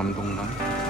감동란 감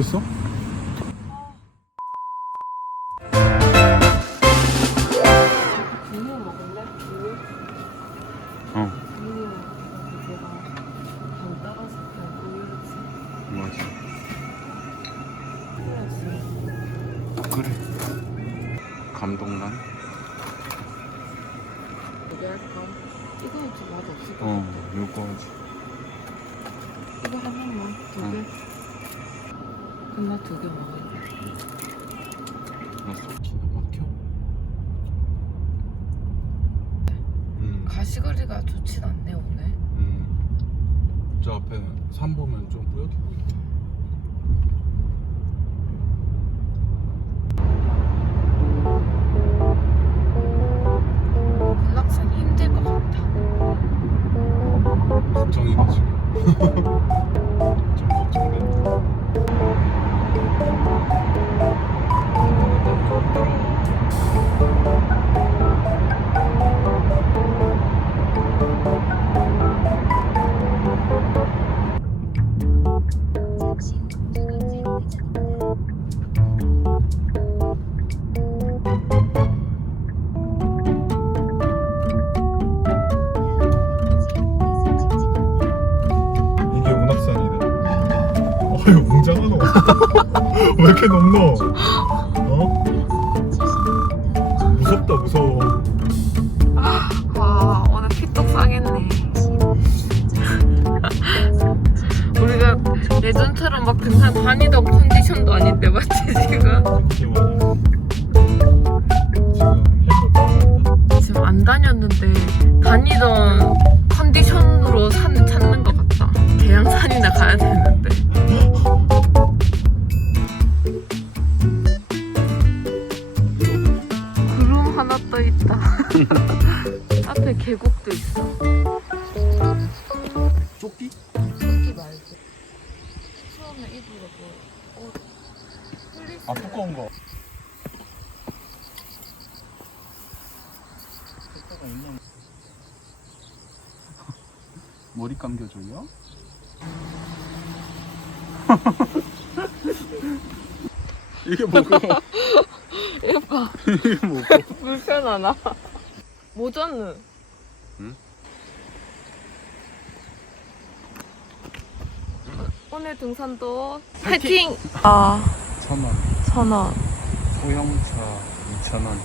이거 저 앞에 산 보면 좀 뿌옇게 보인다 군락산이 힘들 것 같다. 걱정이다 지금 왜 이렇게 넘노 어? 무섭다 무서워 와, 오늘 피떡 싸겠네. 우리가 예전처럼 막 등산 다니던 컨디션도 아닌데, 맞지? 지금 뭐고? 예뻐. 이게 뭐고? 불편하나? 모자는? 응? 오늘 등산도 파이팅! 아, 천 원 천 원. 소형차 2,000원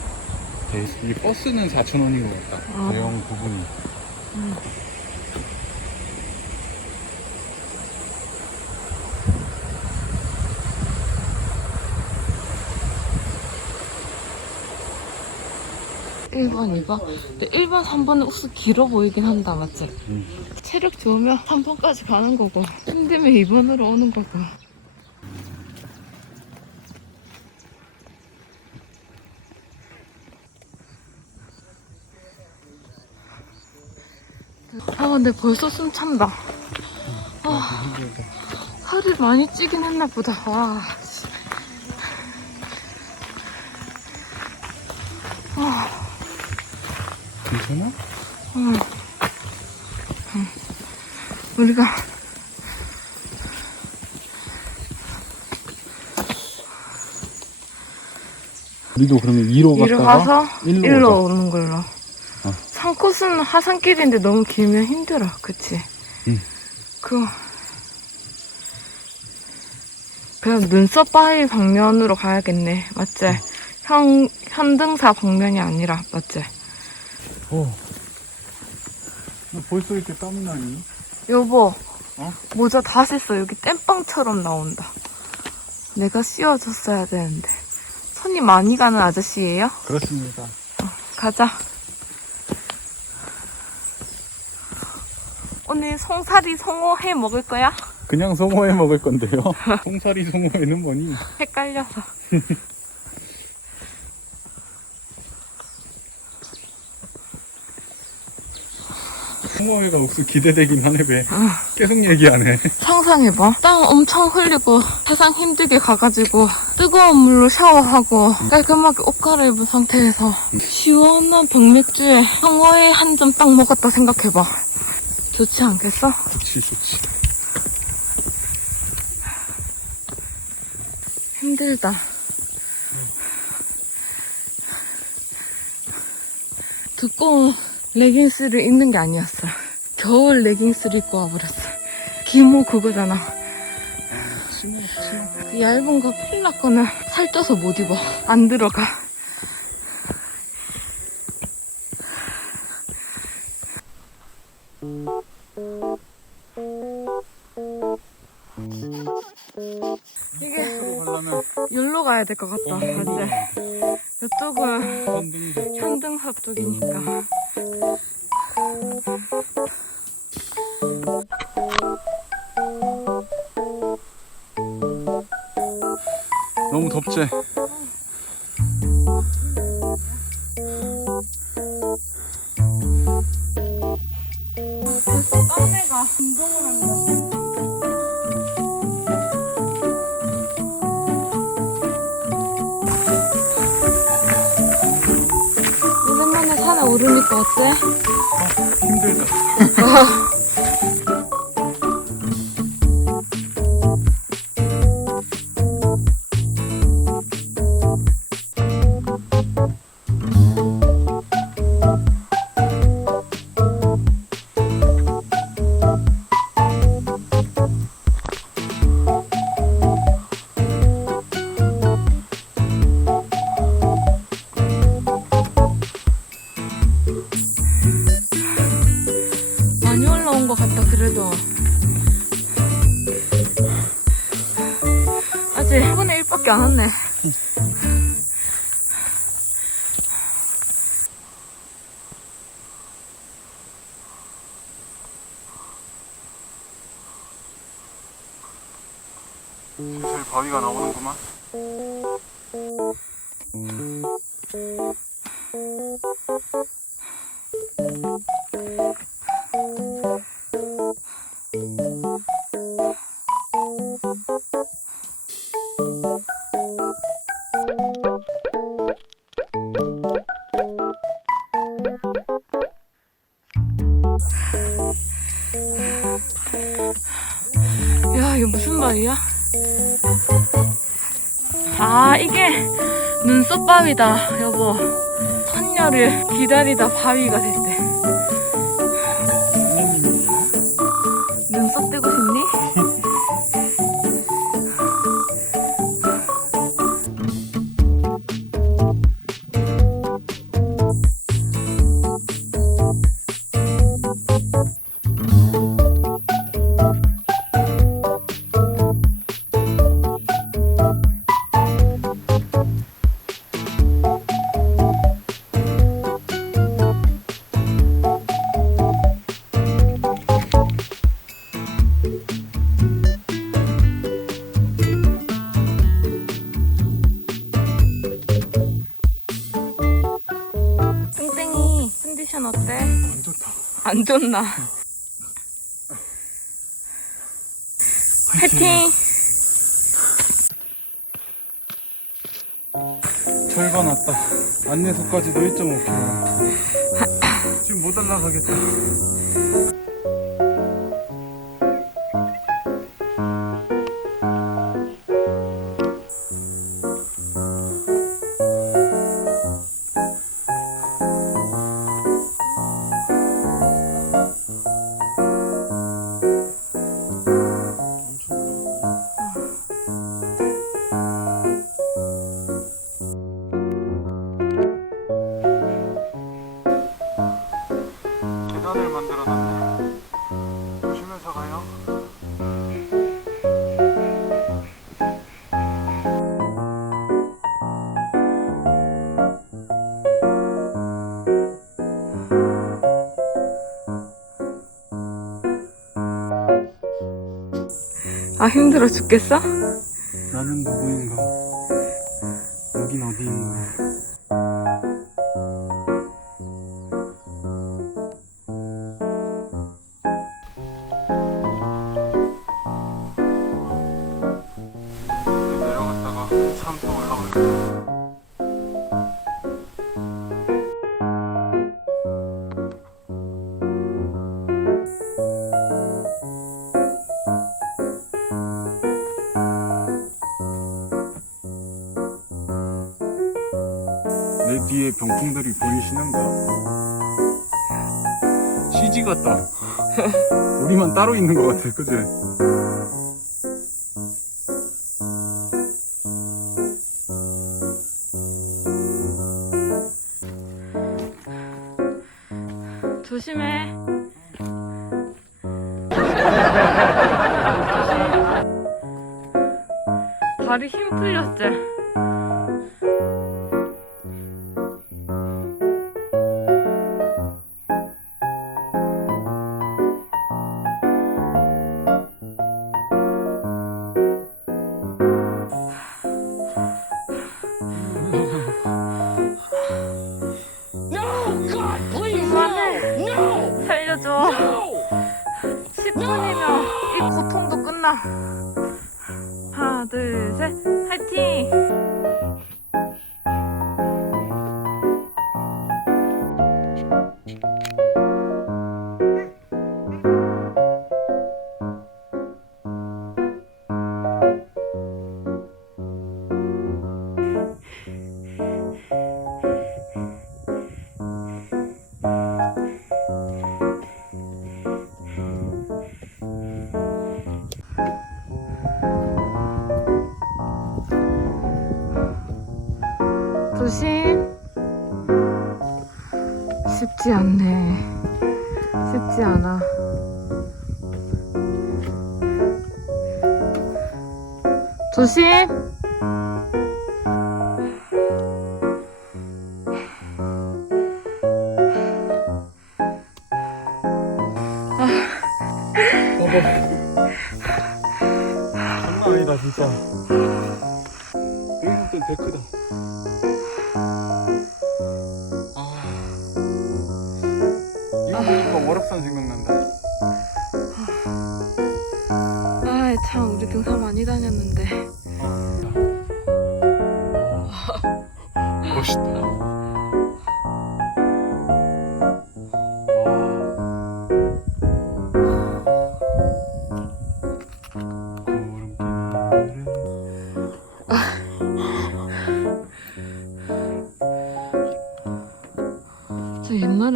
이 버스는 4,000원인 것 같다 아. 대형 부분이 일번 2번? 근데 1번, 3번은 혹시 길어 보이긴 한다, 맞지? 음. 체력 좋으면 3번까지 가는 거고, 힘들면 2번으로 오는 거고. 아, 근데 벌써 숨 찬다. 아, 살이 많이 찌긴 했나 보다. 와. 씨. 괜찮아? 응. 응. 우리가 우리도 그러면 2로 위로 갔다가 가서 1로, 일로 오자. 오는 걸로. 산코스는 하산길인데 너무 길면 힘들어. 그치? 응. 그, 그냥 눈썹 바위 방면으로 가야겠네. 맞지? 현, 현등사 방면이 아니라, 맞지? 어. 너 벌써 이렇게 땀이 나니? 여보, 어? 모자 다시 써. 여기 땜빵처럼 나온다. 내가 씌워줬어야 되는데. 손이 많이 가는 아저씨예요? 그렇습니다. 가자. 오늘 송사리 송어 해 먹을 거야? 그냥 송어회 먹을 건데요. 송사리 송어회는 뭐니? 헷갈려서. 송어회가 옥수 기대되긴 하네 배. 계속 얘기하네. 상상해봐. 땀 엄청 흘리고 세상 힘들게 가가지고 뜨거운 물로 샤워하고 깔끔하게 옷 갈아입은 상태에서 시원한 병맥주에 송어에 한점딱 먹었다 생각해봐. 좋지 않겠어? 좋지 좋지. 힘들다. 두꺼운 레깅스를 입는 게 아니었어. 겨울 레깅스를 입고 와버렸어. 기모 그거잖아. 그 얇은 거풀 났거나 살쪄서 못 입어. 안 들어가. 이게 가려면 여기로 가야 될 것 같다. 맞지? 땀내가 운동을 한다. 오랜만에 산에 오르니까 어때? 힘들다. 밖에 안 왔네 슬슬 바위가 나오는구만. 바위다. 여보 선녀를 기다리다 바위가 됐대 안 좋나? 파이팅! 절반 왔다. 안내소까지도 1.5km. 지금 못 올라가겠다. 아 힘들어 죽겠어? 나는 누구인가? 뒤에 병풍들이 보이시는가? CG 같다. 우리만 따로 있는 것 같아, 그지? 조심해. 다리 힘 풀렸지? 조심.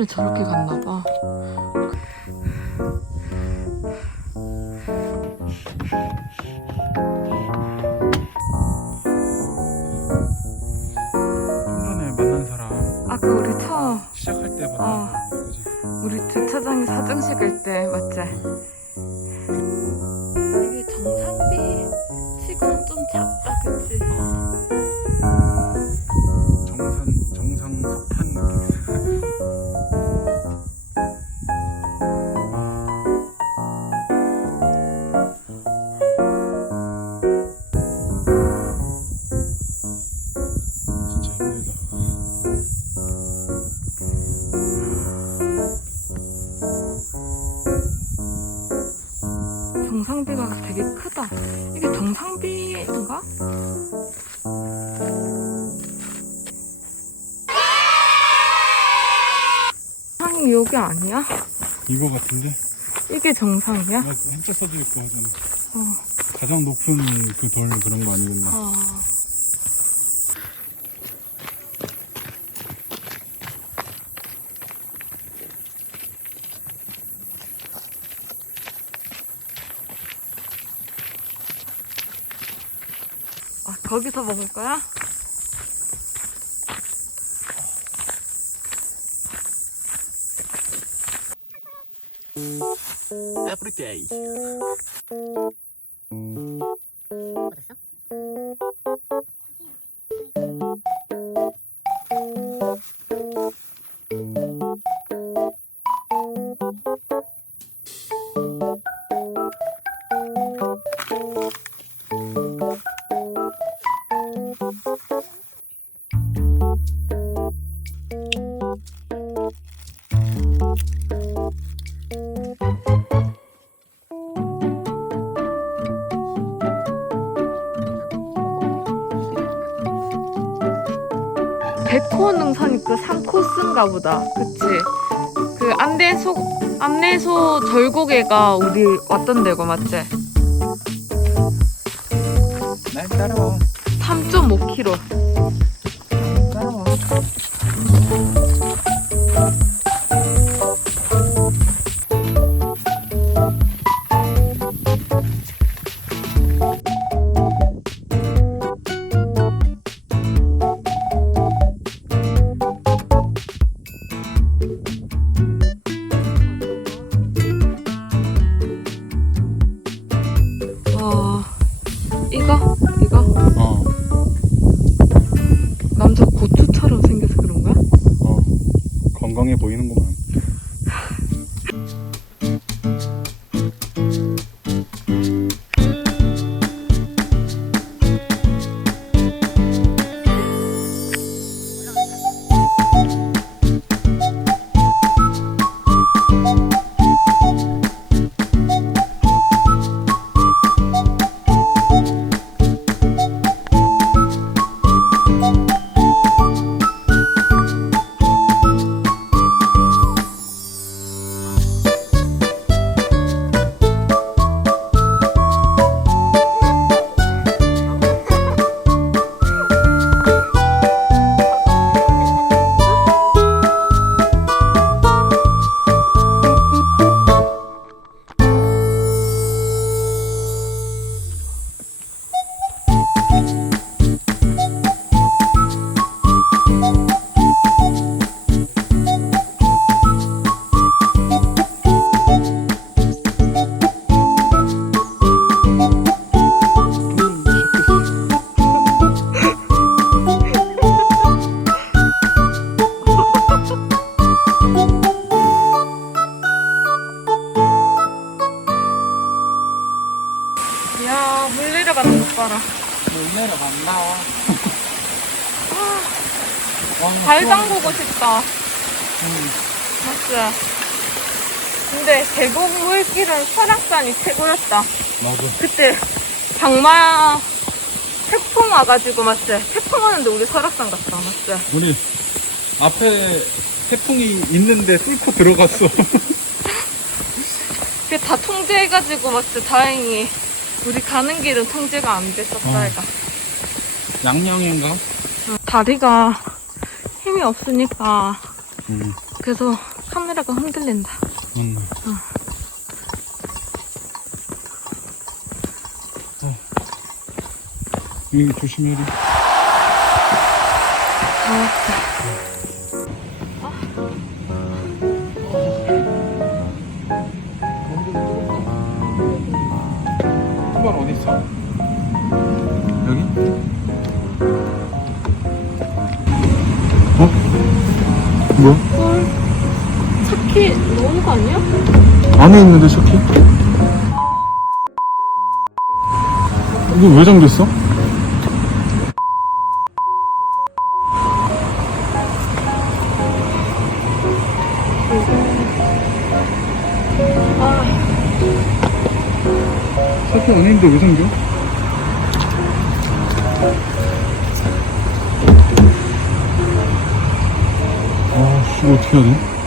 저렇게 갔나 봐. 좀 전에 만난 사람 아까 우리 처음, 시작할 때 어. 만난 사람 그지? 우리 주차장에 사정 식을 때, 맞지? 이게 정상비 치고는 좀 작다, 그치? 정산 정상 석탄 느낌. 이거 같은데? 이게 정상이야? 나 한자 써져 있고 하잖아. 어. 가장 높은 그 돌 그런 거 아니겠나? 아. 아, 거기서 먹을 거야? day. 3코스인가 보다. 그치? 그 안내소, 안내소 절곡에가 우리 왔던 데고, 맞지? 물 내려간다 발 담그고 싶다. 응. 맞지? 근데 계곡 물길은 설악산이 최고였다. 나도 그때 장마 태풍 와가지고 맞지? 태풍 오는데 우리 설악산 갔다 맞지? 우리 앞에 태풍이 있는데 뚫고 들어갔어 그게 다 통제해가지고 맞지? 다행히 우리 가는 길은 통제가 안 됐었다 어. 얘가 양양인가? 다리가 힘이 없으니까 응. 그래서 카메라가 흔들린다 응. 어. 여기 조심해라 다 아니야? 안에 있는데 차키? 이거 왜 잠겼어? 아 차키 안에 있는데 왜 잠겨? 아, 씨, 이거 어떻게 해야 돼?